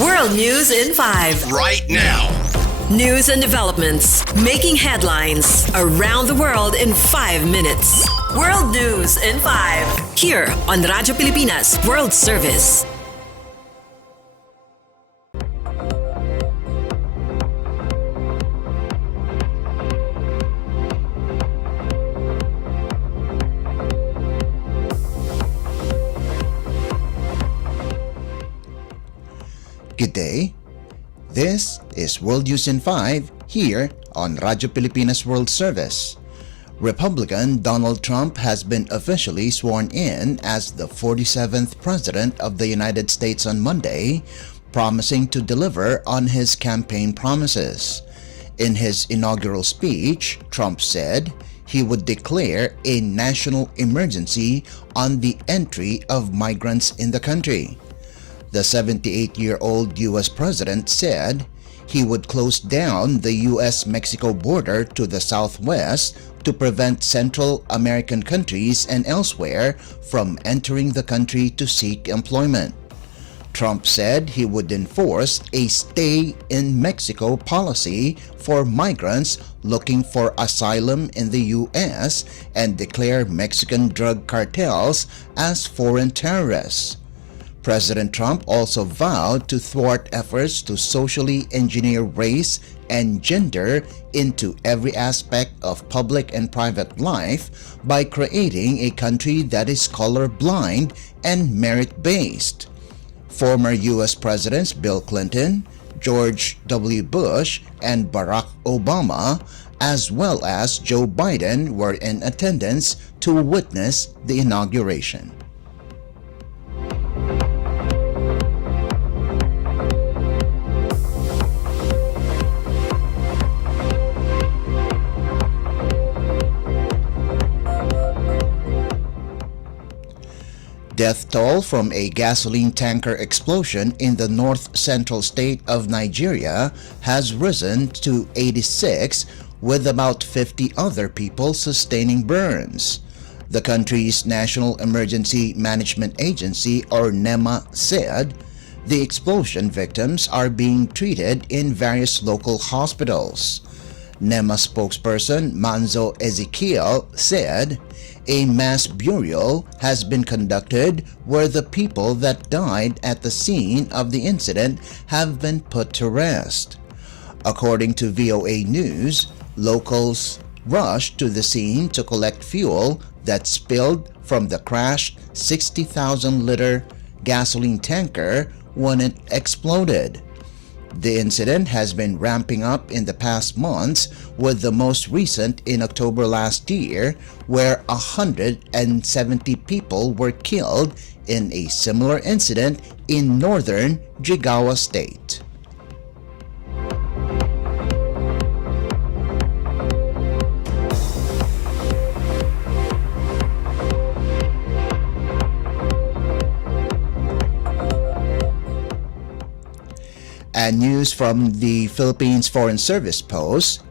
World News in 5. Right now. News and developments making headlines around the world in 5 minutes. World News in 5. Here on Radyo Pilipinas World Service. Good day. This is World News in 5 here on Radyo Pilipinas World Service. Republican Donald Trump has been officially sworn in as the 47th President of the United States on Monday, promising to deliver on his campaign promises. In his inaugural speech, Trump said he would declare a national emergency on the entry of migrants in the country. The 78-year-old U.S. president said he would close down the U.S.-Mexico border to the southwest to prevent Central American countries and elsewhere from entering the country to seek employment. Trump said he would enforce a stay-in-Mexico policy for migrants looking for asylum in the U.S. and declare Mexican drug cartels as foreign terrorists. President Trump also vowed to thwart efforts to socially engineer race and gender into every aspect of public and private life by creating a country that is colorblind and merit-based. Former U.S. Presidents Bill Clinton, George W. Bush, and Barack Obama, as well as Joe Biden, were in attendance to witness the inauguration. Death toll from a gasoline tanker explosion in the north-central state of Nigeria has risen to 86, with about 50 other people sustaining burns. The country's National Emergency Management Agency, or NEMA, said the explosion victims are being treated in various local hospitals. NEMA spokesperson Manzo Ezekiel said a mass burial has been conducted where the people that died at the scene of the incident have been put to rest. According to VOA News, locals rushed to the scene to collect fuel that spilled from the crashed 60,000-liter gasoline tanker when it exploded. The incident has been ramping up in the past months, with the most recent in October last year, where 170 people were killed in a similar incident in northern Jigawa State. And news from the Philippines Foreign Service Post,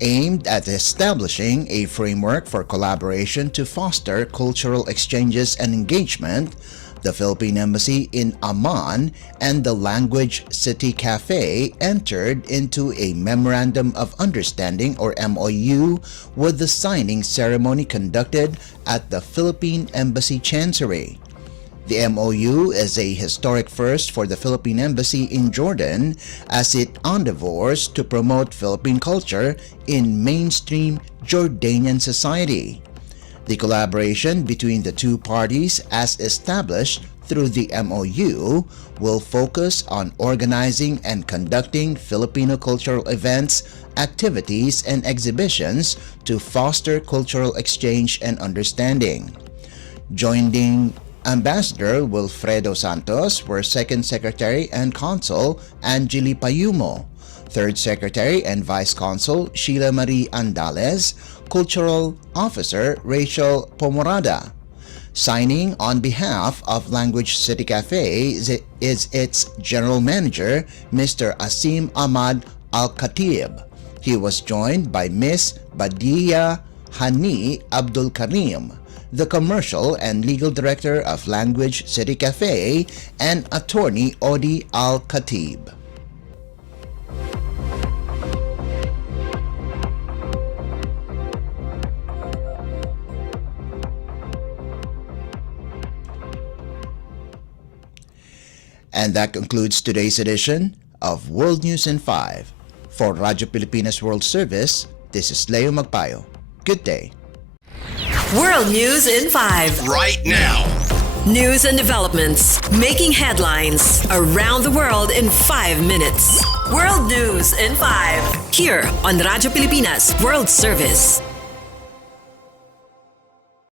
aimed at establishing a framework for collaboration to foster cultural exchanges and engagement, the Philippine Embassy in Amman and the Language City Cafe entered into a Memorandum of Understanding, or MOU, with the signing ceremony conducted at the Philippine Embassy Chancery. The MOU is a historic first for the Philippine Embassy in Jordan, as it endeavors to promote Philippine culture in mainstream Jordanian society. The collaboration between the two parties, as established through the MOU, will focus on organizing and conducting Filipino cultural events, activities, and exhibitions to foster cultural exchange and understanding. Joining Ambassador Wilfredo Santos were Second Secretary and Consul Angeli Payumo, Third Secretary and Vice Consul Sheila Marie Andales, Cultural Officer Rachel Pomorada. Signing on behalf of Language City Cafe is its General Manager, Mr. Asim Ahmad Al-Khatib. He was joined by Ms. Badia Hani Abdul Karim, the Commercial and Legal Director of Language City Cafe, and Attorney Odi Al-Khatib. And that concludes today's edition of World News in 5. For Radyo Pilipinas World Service, this is Leo Magpayo. Good day. World News in 5. Right now. News and developments making headlines around the world in 5 minutes. World News in 5. Here on Radyo Pilipinas World Service.